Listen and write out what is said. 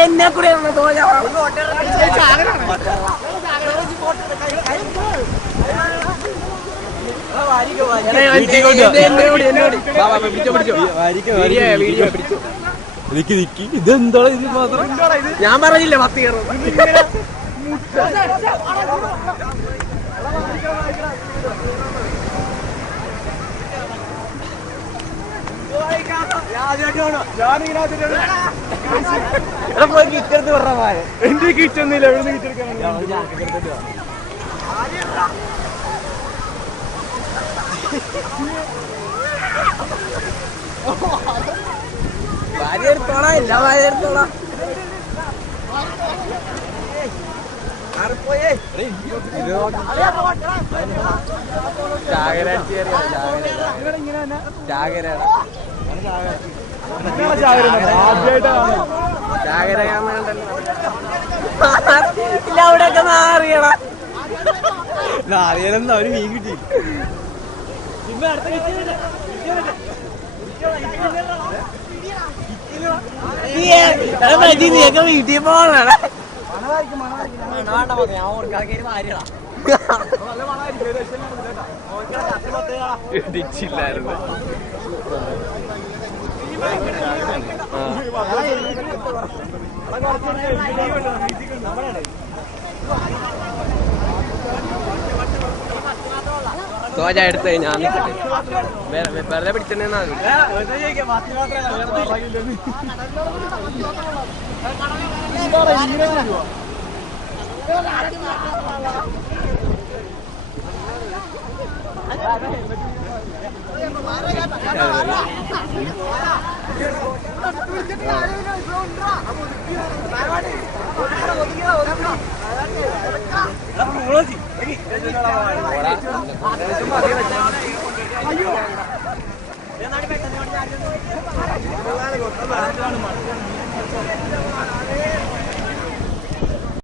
എന്നെ കൂടെ ഇതെന്താ ഇത് മാത്രം ഞാൻ പറഞ്ഞില്ലേ 10 കയറും പോയി കിച്ചെടുത്ത് പറഞ്ഞ എന്റെ കിച്ചൊന്നുമില്ല എവിടെ കിച്ചെടുക്കാൻ ഭാര്യ എടുത്തോളാം ഇല്ല ഭാര്യ എടുത്തോളാം അവിടെയൊക്കെ അറിയണം അറിയണമെന്ന് അവര് മീൻ കിട്ടി നീയൊക്കെ വീട്ടിൽ പോകണ ഇടിച്ചില്ലായിരുന്നു സോജ എടുത്ത് ഞാൻ വെറുതെ പിടിച്ചിട്ടുണ്ടെന്നാ അയ്യോ